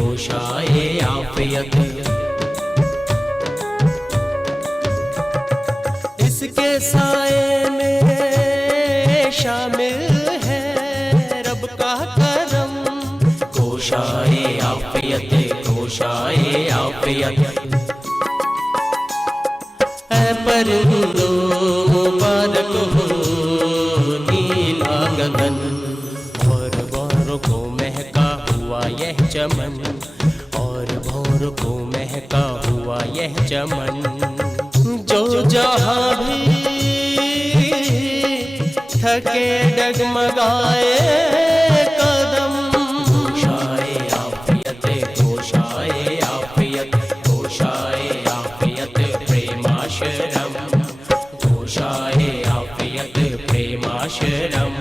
कोशाए आफियत। इसके साए में शामिल है रब का करम, कोशाए आफियत, कोशाए आफियत। ऐ परिंदो मुबारक हो नीला गगन, और भौरों को महका हुआ यह चमन, और भौरों को महका हुआ यह चमन। जो जहाँ भी थके डगमगाए कदम, कोशाए आफियत, कोशाए आफियत, कोशाए आफियत प्रेमाशरम, कोशाए आफियत प्रेमाशरम,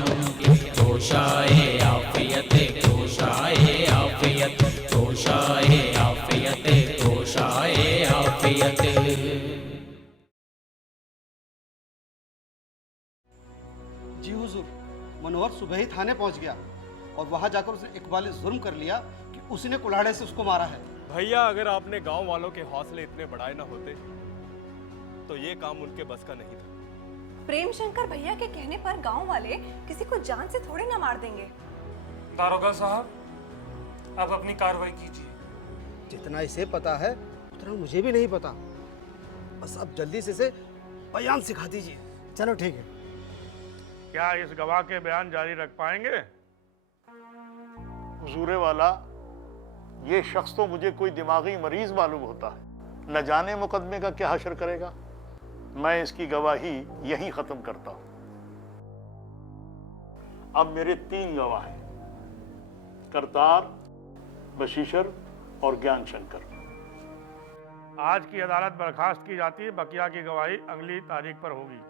कोशाए आफियत, कोशाए आफियत, कोशाए आफियत, कोशाए आफियत। जी हुजूर, मनोहर सुबह ही थाने पहुंच गया और वहां जाकर उसने इकबाल जुर्म कर लिया कि उसने कुल्हाड़े से उसको मारा है। भैया अगर आपने गांव वालों के हौसले इतने बढ़ाए ना होते तो ये काम उनके बस का नहीं था। प्रेम शंकर भैया के कहने पर गांव वाले किसी को जान से थोड़े ना मार देंगे। दारोगा साहब, अब अपनी कार्रवाई कीजिए। जितना इसे पता है उतना मुझे भी नहीं पता, बस अब जल्दी से इसे बयान सिखा दीजिए। चलो ठीक है। क्या इस गवाह के बयान जारी रख पाएंगे? हुजूरे वाला, ये शख्स तो मुझे कोई दिमागी मरीज मालूम होता है, न जाने मुकदमे का क्या हशर करेगा। मैं इसकी गवाही यहीं खत्म करता हूं। अब मेरे 3 गवाह हैं, करतार, बशीशर और ज्ञान शंकर। आज की अदालत बर्खास्त की जाती है, बकिया की गवाही अगली तारीख पर होगी।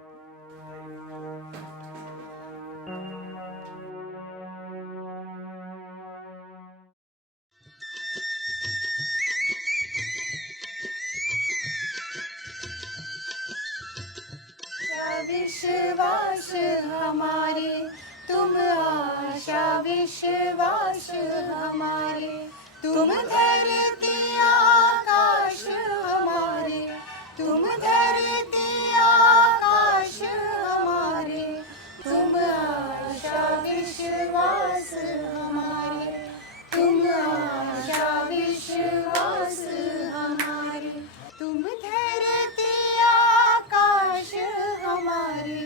विश्वास हमारे तुम, आशा विश्वास हमारे तुम, धरती आकाश हमारे तुम, धरती आकाश हमारे तुम, आशा विश्वास हमारे तुम, आशा विश्वास हमारे तुम, धरती आकाश हमारे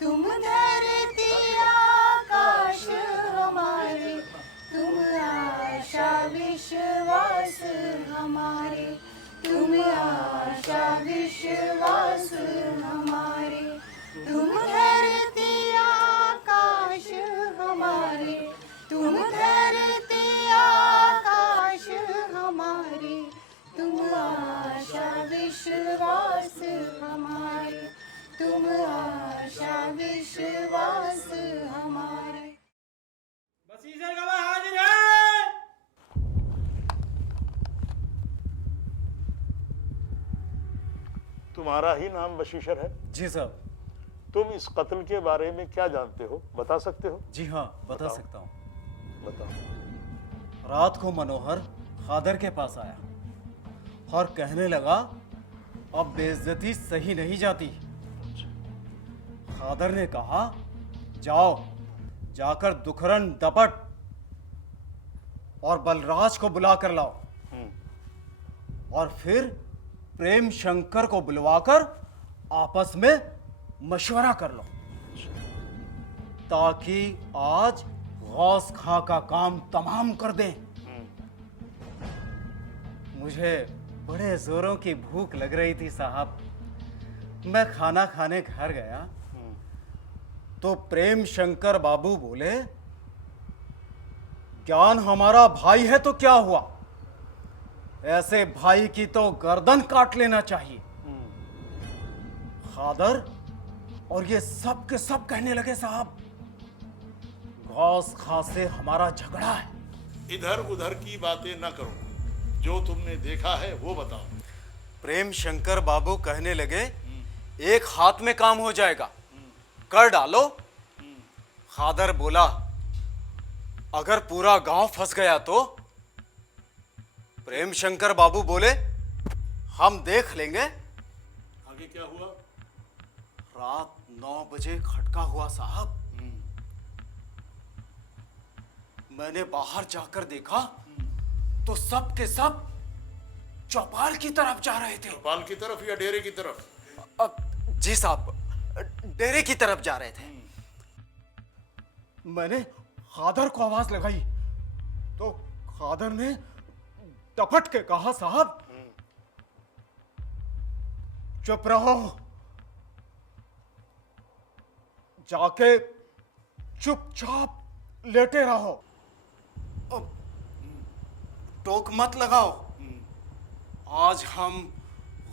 तुम, धरती आकाश हमारे तुम, आशा विश्वास हमारे तुम, आशा विश्वास हमारे तुम, धरती आकाश हमारे तुम, धरती आकाश हमारे तुम, आशा विश्वास हमारे तुम, आशा विश्वास हमारे। बशीशर गवाह हाजिर है। तुम्हारा ही नाम बशीशर है? जी साहब। तुम इस कत्ल के बारे में क्या जानते हो, बता सकते हो? जी हाँ, बता सकता हूँ। बताओ। रात को मनोहर खादर के पास आया और कहने लगा अब बेइज्जती सही नहीं जाती। खादर ने कहा जाओ जाकर दुखरन दपट और बलराज को बुला कर लाओ, और फिर प्रेम शंकर को बुलवाकर आपस में मशवरा कर लो, ताकि आज गौस खां का काम तमाम कर दें। मुझे बड़े जोरों की भूख लग रही थी साहब। मैं खाना खाने घर गया तो प्रेम शंकर बाबू बोले, ज्ञान हमारा भाई है तो क्या हुआ, ऐसे भाई की तो गर्दन काट लेना चाहिए। खादर और ये सब के सब कहने लगे साहब, गौस खां से हमारा झगड़ा है। इधर उधर की बातें न करो, जो तुमने देखा है वो बताओ। प्रेम शंकर बाबू कहने लगे एक हाथ में काम हो जाएगा, कर डालो। खादर बोला अगर पूरा गांव फंस गया तो प्रेम शंकर बाबू बोले हम देख लेंगे। आगे क्या हुआ? रात 9 बजे खटका हुआ साहब। मैंने बाहर जाकर देखा तो सब के सब चौपाल की तरफ जा रहे थे। चौपाल की तरफ या डेरे की तरफ? जी साहब, डेरे की तरफ जा रहे थे। मैंने खादर को आवाज लगाई तो खादर ने टपट के कहा, साहब चुप रहो, जाके चुपचाप लेटे रहो, अब टोक मत लगाओ। आज हम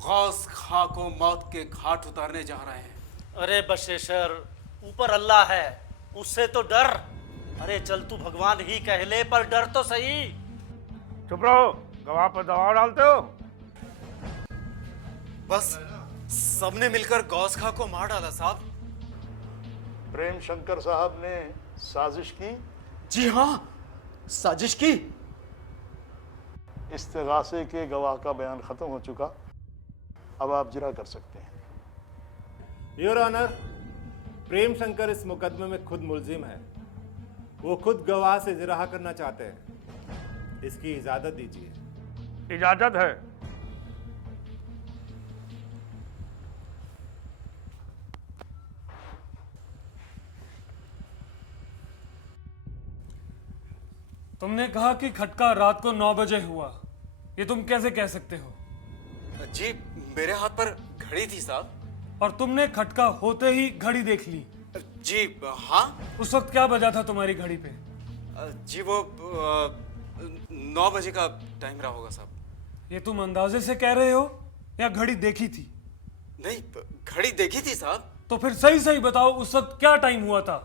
गौस खां को मौत के घाट उतारने जा रहे हैं। अरे बशेशर, ऊपर अल्लाह है, उससे तो डर। अरे चल तू भगवान ही कह ले, पर डर तो सही। चुप रहो, गवाह पर दबाव डालते हो। बस सबने मिलकर गौस खां को मार डाला साहब। प्रेम शंकर साहब ने साजिश की? जी हाँ, साजिश की। इस्तिगासे के गवाह का बयान खत्म हो चुका, अब आप जिरा कर सकते हैं। योर ऑनर, प्रेम शंकर इस मुकदमे में खुद मुलजिम है। वो खुद गवाह से जिराहा करना चाहते हैं। इसकी इजाजत दीजिए। इजाजत है। तुमने कहा कि खटका रात को 9 बजे हुआ, ये तुम कैसे कह सकते हो? जी मेरे हाथ पर घड़ी थी साहब। और तुमने खटका होते ही घड़ी देख ली? जी हाँ। उस वक्त क्या बजा था तुम्हारी घड़ी पे? जी वो 9 बजे का टाइम रहा होगा साहब। ये तुम अंदाजे से कह रहे हो या घड़ी देखी थी? नहीं, घड़ी देखी थी साहब। तो फिर सही सही बताओ, उस वक्त क्या टाइम हुआ था?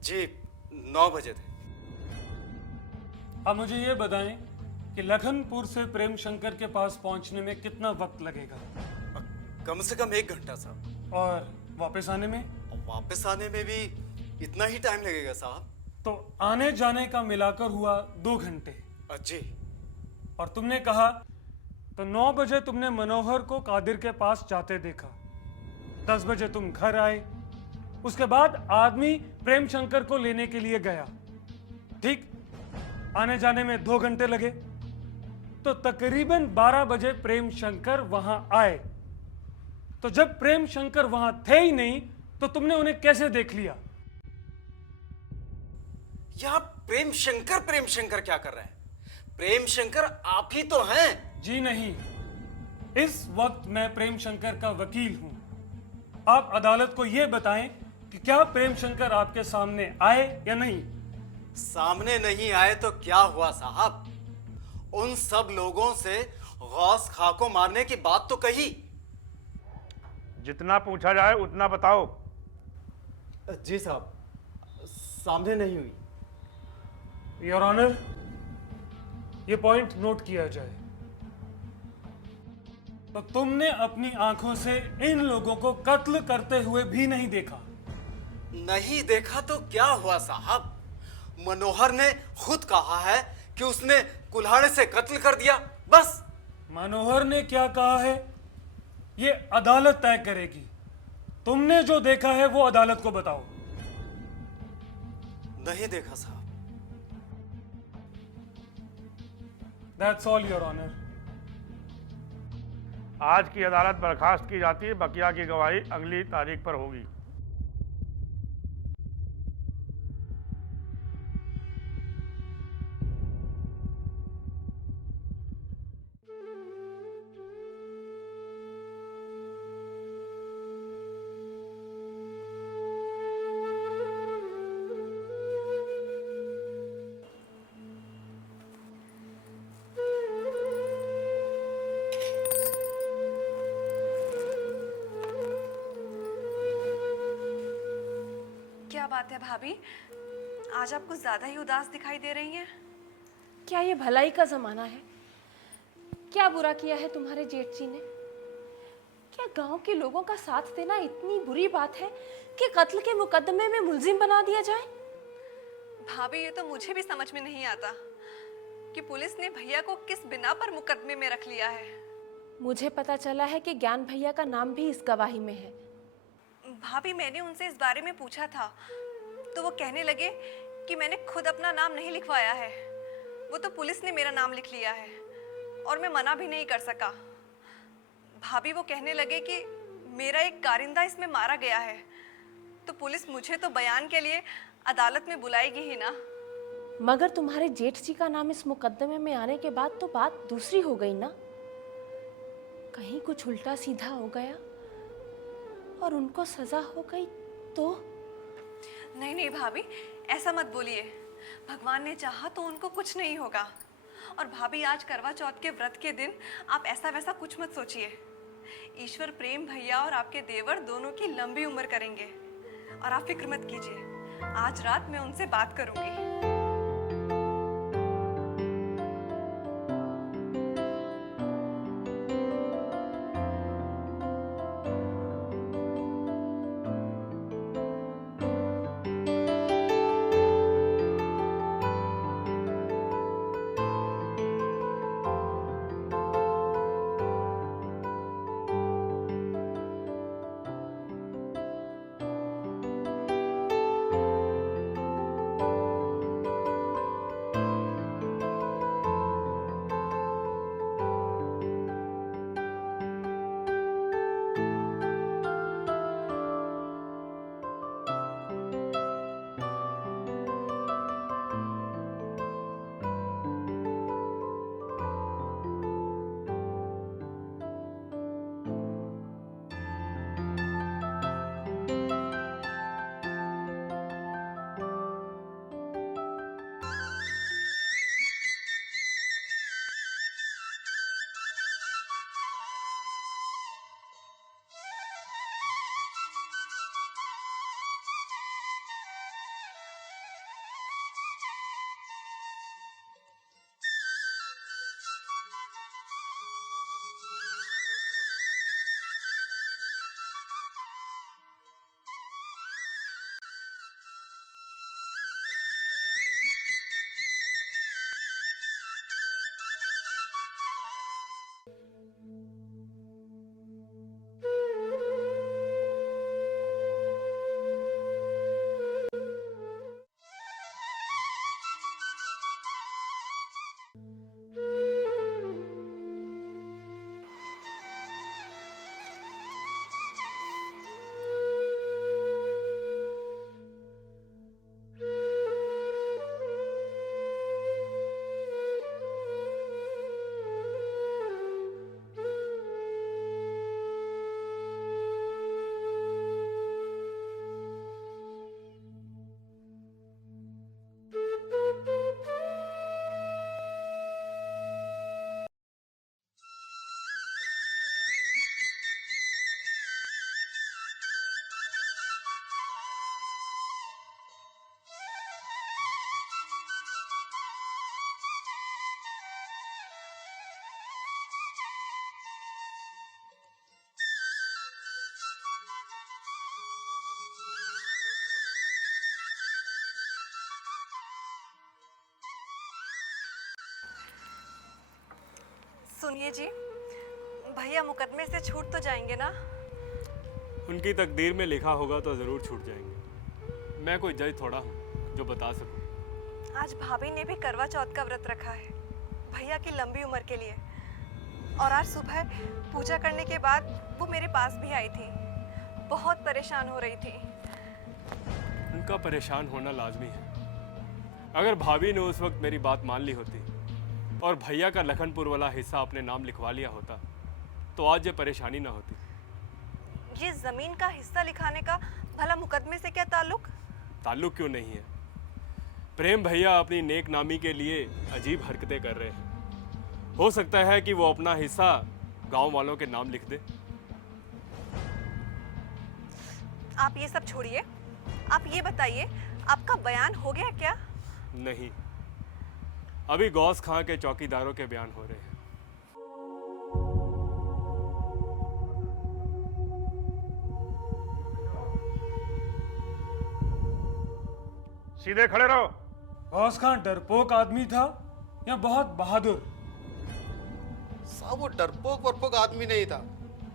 जी 9 बजे थे। अब मुझे ये बताएं कि लखनपुर से प्रेम शंकर के पास पहुंचने में कितना वक्त लगेगा? कम से कम 1 घंटा साहब। और वापस आने में? वापस आने में भी इतना ही टाइम लगेगा साहब। तो आने जाने का मिलाकर हुआ 2 घंटे। जी। और तुमने कहा तो 9 बजे तुमने मनोहर को कादिर के पास जाते देखा, 10 बजे तुम घर आए, उसके बाद आदमी प्रेम शंकर को लेने के लिए गया, ठीक? आने जाने में 2 घंटे लगे, तो तकरीबन 12 बजे प्रेम शंकर वहां आए। तो जब प्रेम शंकर वहां थे ही नहीं तो तुमने उन्हें कैसे देख लिया? यहाँ प्रेम शंकर क्या कर रहे हैं? प्रेम शंकर आप ही तो हैं। जी नहीं, इस वक्त मैं प्रेम शंकर का वकील हूं। आप अदालत को यह बताएं कि क्या प्रेम शंकर आपके सामने आए या नहीं? सामने नहीं आए तो क्या हुआ साहब? उन सब लोगों से गौस खां को मारने की बात तो कही। जितना पूछा जाए उतना बताओ। जी साहब, सामने नहीं हुई। योर ऑनर, ये पॉइंट नोट किया जाए। तो तुमने अपनी आंखों से इन लोगों को कत्ल करते हुए भी नहीं देखा? नहीं देखा तो क्या हुआ साहब? मनोहर ने खुद कहा है कि उसने कुल्हाड़े से कत्ल कर दिया, बस। मनोहर ने क्या कहा है ये अदालत तय करेगी। तुमने जो देखा है वो अदालत को बताओ। नहीं देखा साहब। That's all, Your Honor. आज की अदालत बर्खास्त की जाती है, बकिया की गवाही अगली तारीख पर होगी। क्या बात है भाभी, आज आप कुछ ज्यादा ही उदास दिखाई दे रही हैं। क्या ये भलाई का जमाना है? क्या बुरा किया है तुम्हारे जेठ जी ने? क्या गांव के लोगों का साथ देना इतनी बुरी बात है कि कत्ल के मुकदमे में मुलजिम बना दिया जाए? भाभी ये तो मुझे भी समझ में नहीं आता। कि पुलिस ने भैया को किस बिना पर मुकदमे में रख लिया है। मुझे पता चला है कि ज्ञान भैया का नाम भी इस गवाही में है। भाभी, मैंने उनसे इस बारे में पूछा था तो वो कहने लगे कि मैंने खुद अपना नाम नहीं लिखवाया है, वो तो पुलिस ने मेरा नाम लिख लिया है और मैं मना भी नहीं कर सका। भाभी, वो कहने लगे कि मेरा एक कारिंदा इसमें मारा गया है, तो पुलिस मुझे तो बयान के लिए अदालत में बुलाएगी ही ना। मगर तुम्हारे जेठ जी का नाम इस मुकदमे में आने के बाद तो बात दूसरी हो गई ना। कहीं कुछ उल्टा सीधा हो गया और उनको सजा हो गई तो? नहीं नहीं भाभी, ऐसा मत बोलिए। भगवान ने चाहा तो उनको कुछ नहीं होगा। और भाभी, आज करवा चौथ के व्रत के दिन आप ऐसा वैसा कुछ मत सोचिए। ईश्वर प्रेम भैया और आपके देवर दोनों की लंबी उम्र करेंगे और आप फिक्र मत कीजिए। आज रात मैं उनसे बात करूंगी। सुनिए जी, भैया मुकदमे से छूट तो जाएंगे ना? उनकी तकदीर में लिखा होगा तो ज़रूर छूट जाएंगे। मैं कोई जज थोड़ा हूँ जो बता सकूँ। आज भाभी ने भी करवा चौथ का व्रत रखा है भैया की लंबी उम्र के लिए, और आज सुबह पूजा करने के बाद वो मेरे पास भी आई थी। बहुत परेशान हो रही थी। उनका परेशान होना लाजमी है। अगर भाभी ने उस वक्त मेरी बात मान ली होती और भैया का लखनपुर वाला हिस्सा अपने नाम लिखवा लिया होता तो आज ये परेशानी ना होती। ये जमीन का हिस्सा लिखाने का भला मुकदमे से क्या ताल्लुक? ताल्लुक क्यों नहीं है? प्रेम भैया अपनी नेक नामी के लिए अजीब हरकतें कर रहे हैं। हो सकता है कि वो अपना हिस्सा गांव वालों के नाम लिख दे। आप ये सब छोड़िए, आप ये बताइए आपका बयान हो गया क्या? नहीं, अभी गौस खां के चौकीदारों के बयान हो रहे हैं। सीधे खड़े रहो। गौस खां डरपोक आदमी था या बहुत बहादुर? साहब वो डरपोक वरपोक आदमी नहीं था,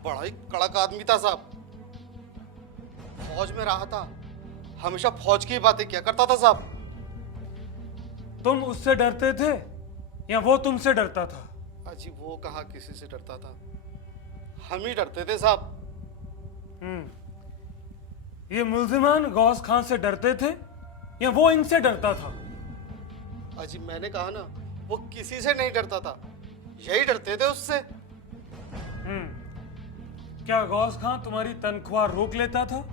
बड़ा ही कड़क आदमी था साहब। फौज में रहा था, हमेशा फौज की बातें किया करता था साहब। तुम उससे डरते थे या वो तुमसे डरता था? अजी वो कहाँ किसी से डरता था, हम ही डरते थे साहब। ये मुल्जिमान गौस खान से डरते थे या वो इनसे डरता था? अजी मैंने कहा ना, वो किसी से नहीं डरता था, यही डरते थे उससे। क्या गौस खान तुम्हारी तनख्वाह रोक लेता था?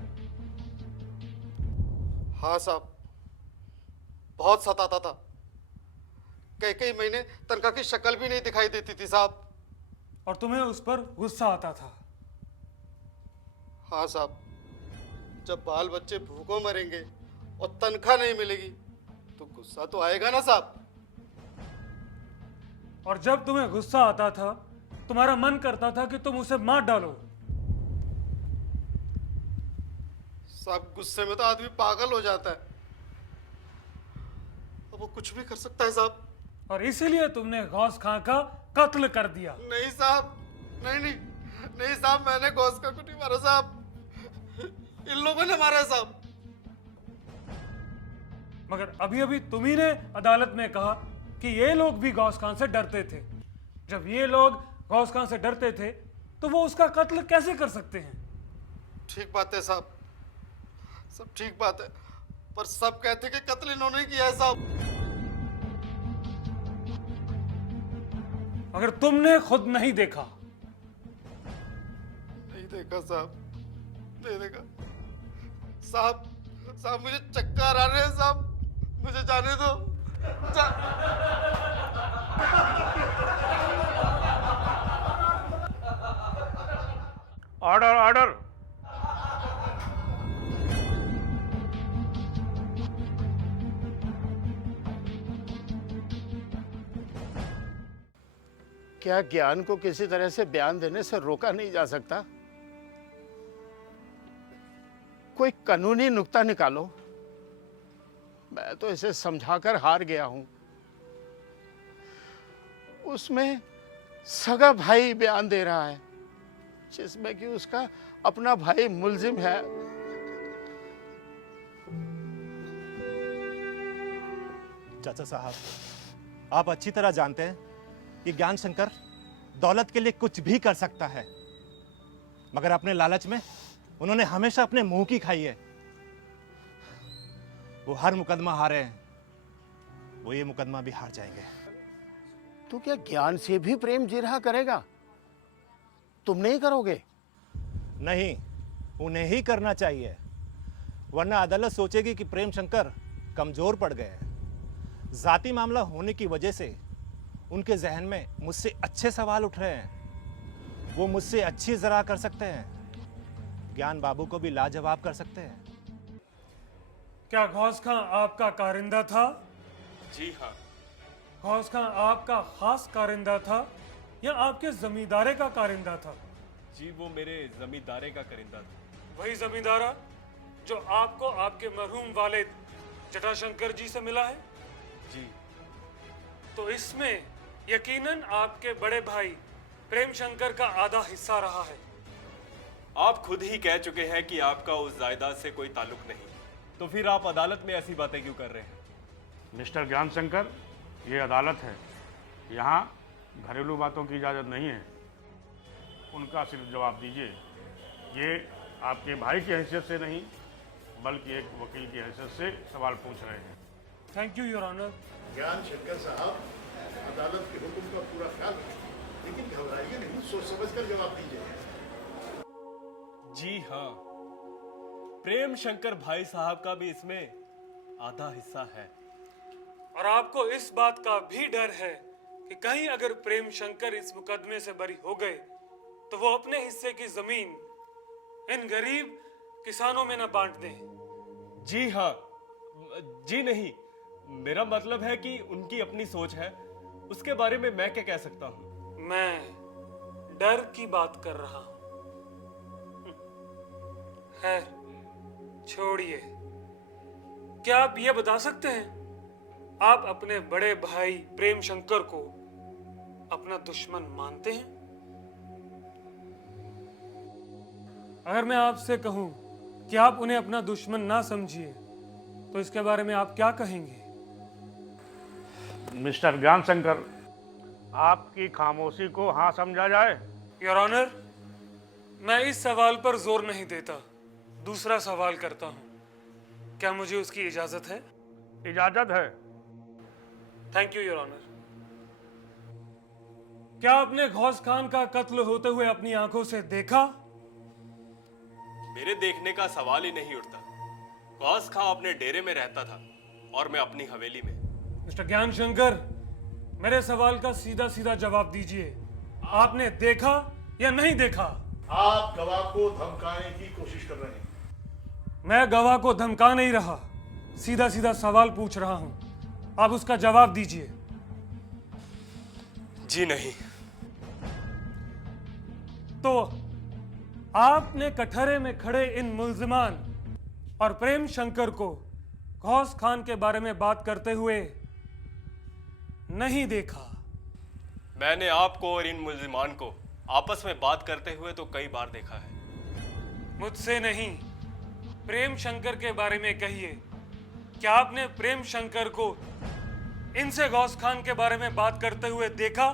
हाँ साहब, बहुत सताता था। कई कई महीने तनख्वाह की शक्ल भी नहीं दिखाई देती थी साहब। और तुम्हें उस पर गुस्सा आता था? हाँ साहब, जब बाल बच्चे भूखों मरेंगे और तनख्वाह नहीं मिलेगी तो गुस्सा तो आएगा ना साहब। और जब तुम्हें गुस्सा आता था तुम्हारा मन करता था कि तुम उसे मार डालो? साहब गुस्से में तो आदमी पागल हो जाता है, अब वो कुछ भी कर सकता है साहब। और इसीलिए तुमने गौस खान का कत्ल कर दिया? नहीं साहब, नहीं नहीं साहब, मैंने गौस खान को नहीं मारा साहब, इन लोगों ने मारा है साहब। मगर अभी अभी तुम्ही ने अदालत में कहा कि ये लोग भी गौस खान से डरते थे। जब ये लोग गौस खान से डरते थे तो वो उसका कत्ल कैसे कर सकते हैं? ठीक बात है साहब, सब ठीक बात है, पर सब कहते कि कत्ल इन्होंने ही किया है साहब। अगर तुमने खुद नहीं देखा? नहीं देखा साहब, नहीं देखा साहब। साहब मुझे चक्कर आ रहे हैं साहब, मुझे जाने दो। Order order. क्या ज्ञान को किसी तरह से बयान देने से रोका नहीं जा सकता? कोई कानूनी नुक्ता निकालो। मैं तो इसे समझाकर हार गया हूं। उसमें सगा भाई बयान दे रहा है जिसमें कि उसका अपना भाई मुल्जिम है। चाचा साहब, आप अच्छी तरह जानते हैं कि ज्ञान शंकर दौलत के लिए कुछ भी कर सकता है, मगर अपने लालच में उन्होंने हमेशा अपने मुंह की खाई है। वो हर मुकदमा हारे हैं, वो ये मुकदमा भी हार जाएंगे। तू क्या ज्ञान से भी प्रेम जिरहा करेगा? तुम नहीं करोगे? नहीं, उन्हें ही करना चाहिए, वरना अदालत सोचेगी कि प्रेम शंकर कमजोर पड़ गए हैं। जाति मामला होने की वजह से उनके जहन में मुझसे अच्छे सवाल उठ रहे हैं। वो मुझसे अच्छी जरा कर सकते हैं, ज्ञान बाबू को भी लाजवाब कर सकते हैं। क्या गौस खान आपका कारिंदा था? जी हाँ। गौस खान आपका खास कारिंदा था या आपके जमींदारे का कारिंदा था? जी वो मेरे जमींदारे का कारिंदा था। वही जमींदारा जो आपको आपके मरहूम वालिद जटाशंकर जी से मिला है? जी। तो इसमें यकीनन आपके बड़े भाई प्रेम शंकर का आधा हिस्सा रहा है। आप खुद ही कह चुके हैं कि आपका उस जायदाद से कोई ताल्लुक नहीं, तो फिर आप अदालत में ऐसी बातें क्यों कर रहे हैं? मिस्टर ज्ञान शंकर, ये अदालत है, यहाँ घरेलू बातों की इजाज़त नहीं है। उनका सिर्फ जवाब दीजिए। ये आपके भाई की हैसियत से नहीं बल्कि एक वकील की हैसियत से सवाल पूछ रहे हैं। Thank you your honour. Gyan Shankar साहब, अदालत के हुक्म का पूरा ख्याल रखें, लेकिन घबराइए नहीं, सोच समझकर जवाब दीजिए। जी हाँ, प्रेम शंकर भाई साहब का भी इसमें आधा हिस्सा है। और आपको इस बात का भी डर है कि कहीं अगर प्रेम शंकर इस मुकदमे से बरी हो गए तो वो अपने हिस्से की जमीन इन गरीब किसानों में न बांट दें। जी हाँ, जी नहीं, मेरा मतलब है कि उनकी अपनी सोच है, उसके बारे में मैं क्या कह सकता हूँ? मैं डर की बात कर रहा हूं। खैर छोड़िए, क्या आप ये बता सकते हैं आप अपने बड़े भाई प्रेम शंकर को अपना दुश्मन मानते हैं? अगर मैं आपसे कहूं कि आप उन्हें अपना दुश्मन ना समझिए, तो इसके बारे में आप क्या कहेंगे? मिस्टर ज्ञान शंकर, आपकी खामोशी को हाँ समझा जाए। योर ऑनर, मैं इस सवाल पर जोर नहीं देता, दूसरा सवाल करता हूं। क्या मुझे उसकी इजाजत है? इजाजत है। Thank you your honour. क्या आपने गौस खान का कत्ल होते हुए अपनी आंखों से देखा? मेरे देखने का सवाल ही नहीं उठता। गौस खां अपने डेरे में रहता था और मैं अपनी हवेली में। मिस्टर ज्ञान शंकर, मेरे सवाल का सीधा सीधा जवाब दीजिए। आपने देखा या नहीं देखा? आप गवाह को धमकाने की कोशिश कर रहे हैं। मैं गवाह को धमका नहीं रहा, सीधा सीधा सवाल पूछ रहा हूं। आप उसका जवाब दीजिए। जी नहीं। तो आपने कटहरे में खड़े इन मुल्जिमान और प्रेम शंकर को गौस खान के बारे में बात करते हुए नहीं देखा? मैंने आपको और इन मुल्जिमान को आपस में बात करते हुए तो कई बार देखा है। मुझसे नहीं, प्रेम शंकर के बारे में कहिए। क्या आपने प्रेम शंकर को इनसे गौस खान के बारे में बात करते हुए देखा?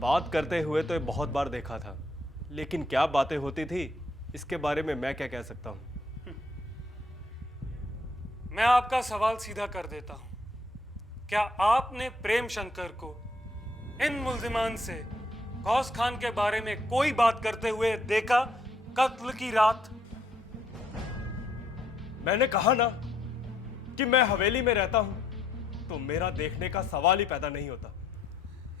बात करते हुए तो बहुत बार देखा था, लेकिन क्या बातें होती थी इसके बारे में मैं क्या कह सकता हूं। मैं आपका सवाल सीधा कर देता हूं। क्या आपने प्रेम शंकर को इन मुल्जिमान से गौस खान के बारे में कोई बात करते हुए देखा कत्ल की रात? मैंने कहा ना कि मैं हवेली में रहता हूं, तो मेरा देखने का सवाल ही पैदा नहीं होता।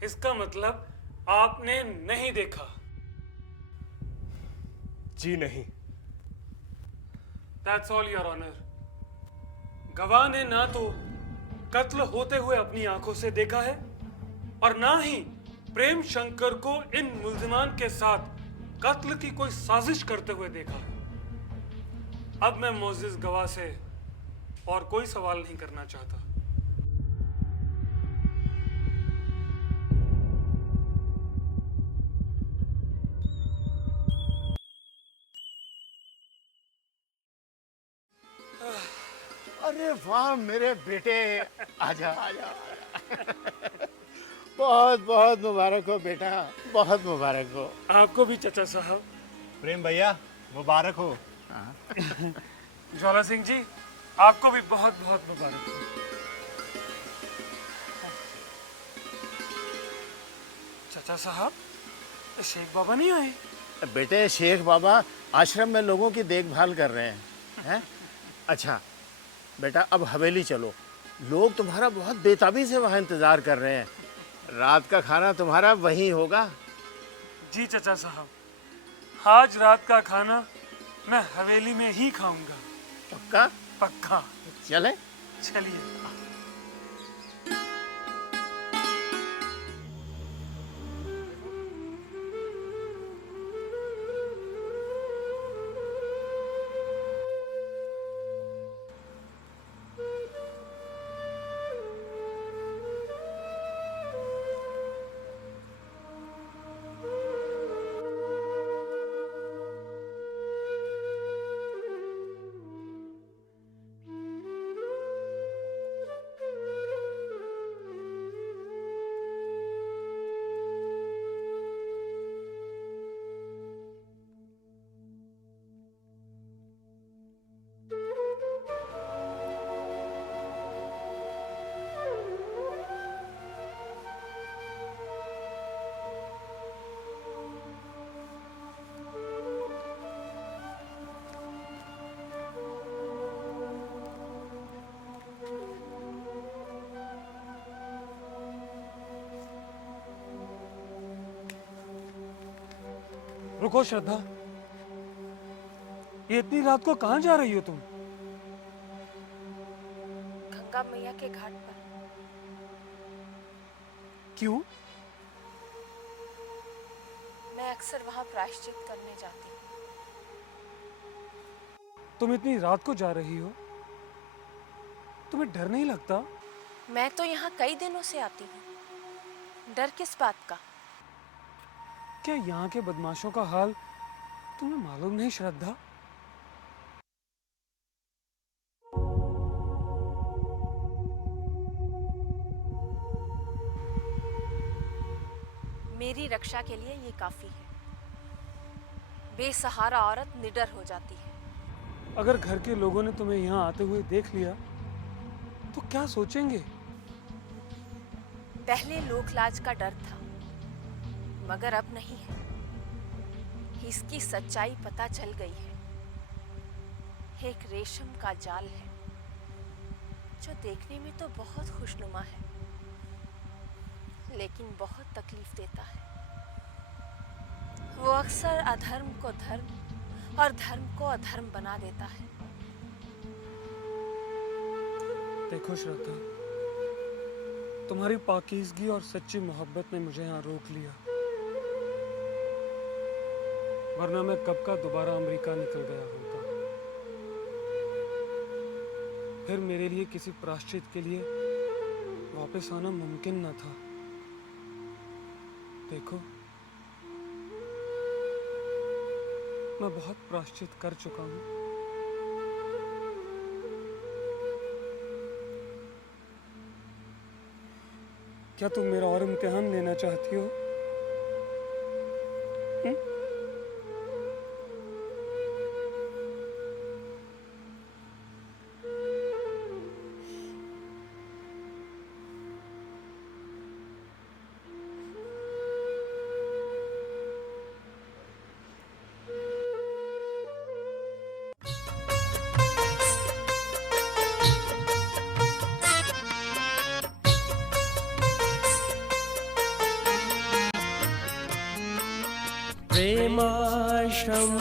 इसका मतलब आपने नहीं देखा? जी नहीं। That's all, Your Honor. गवाह ने ना तो कत्ल होते हुए अपनी आंखों से देखा है और ना ही प्रेम शंकर को इन मुल्जिमान के साथ कत्ल की कोई साजिश करते हुए देखा है। अब मैं मोजिज गवाह से और कोई सवाल नहीं करना चाहता। अरे वाह मेरे बेटे, आजा आजा। बहुत बहुत मुबारक हो बेटा, बहुत मुबारक हो। आपको भी चचा साहब। प्रेम भैया मुबारक हो। ज्वाला सिंह जी, आपको भी बहुत बहुत मुबारक हो। चचा साहब, शेख बाबा नहीं आए? बेटे शेख बाबा आश्रम में लोगों की देखभाल कर रहे हैं। अच्छा बेटा, अब हवेली चलो, लोग तुम्हारा बहुत बेताबी से वहाँ इंतजार कर रहे हैं। रात का खाना तुम्हारा वहीं होगा। जी चचा साहब, आज रात का खाना मैं हवेली में ही खाऊंगा। पक्का? पक्का। चले? चलिए। रुको श्रद्धा, ये इतनी रात को कहाँ जा रही हो तुम? गंगा मैया के घाट पर। क्यों? मैं अक्सर वहां प्रायश्चित करने जाती हूँ। तुम इतनी रात को जा रही हो, तुम्हें डर नहीं लगता? मैं तो यहाँ कई दिनों से आती हूँ। डर किस बात का? क्या यहाँ के बदमाशों का हाल तुम्हें मालूम नहीं श्रद्धा? मेरी रक्षा के लिए ये काफी है। बेसहारा औरत निडर हो जाती है। अगर घर के लोगों ने तुम्हें यहाँ आते हुए देख लिया तो क्या सोचेंगे? पहले लोकलाज का डर था, मगर अब नहीं है। इसकी सच्चाई पता चल गई है। एक रेशम का जाल है जो देखने में तो बहुत खुशनुमा है, लेकिन बहुत तकलीफ देता है। वो अक्सर अधर्म को धर्म और धर्म को अधर्म बना देता है। देखो श्रद्धा, तुम्हारी पाकीज़गी और सच्ची मोहब्बत ने मुझे यहाँ रोक लिया, वरना मैं कब का दोबारा अमेरिका निकल गया होता। फिर मेरे लिए किसी प्रायश्चित के लिए वापस आना मुमकिन न था। देखो, मैं बहुत प्रायश्चित कर चुका हूँ। क्या तुम मेरा और इम्तिहान लेना चाहती हो? प्रेमाश्रम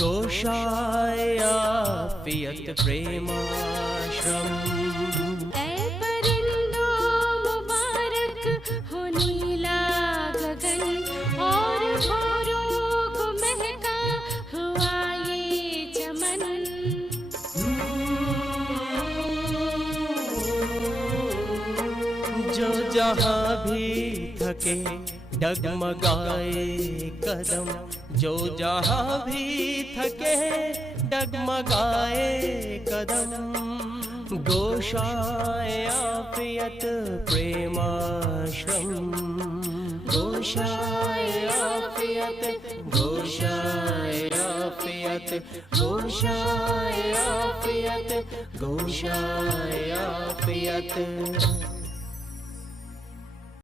गोशायापियत प्रेमाश्रम। ऐ परिंदो मुबारक हो नीला गगन और भौरों को महका हुआ ये चमन। जो जहाँ भी थके डगमगाए कदम, जो जहाँ भी थके डगमगाए कदम। गोशायापियत प्रेमाश्रम गोशायापियत गोशायापियत गोशायापियत गोशायापियत।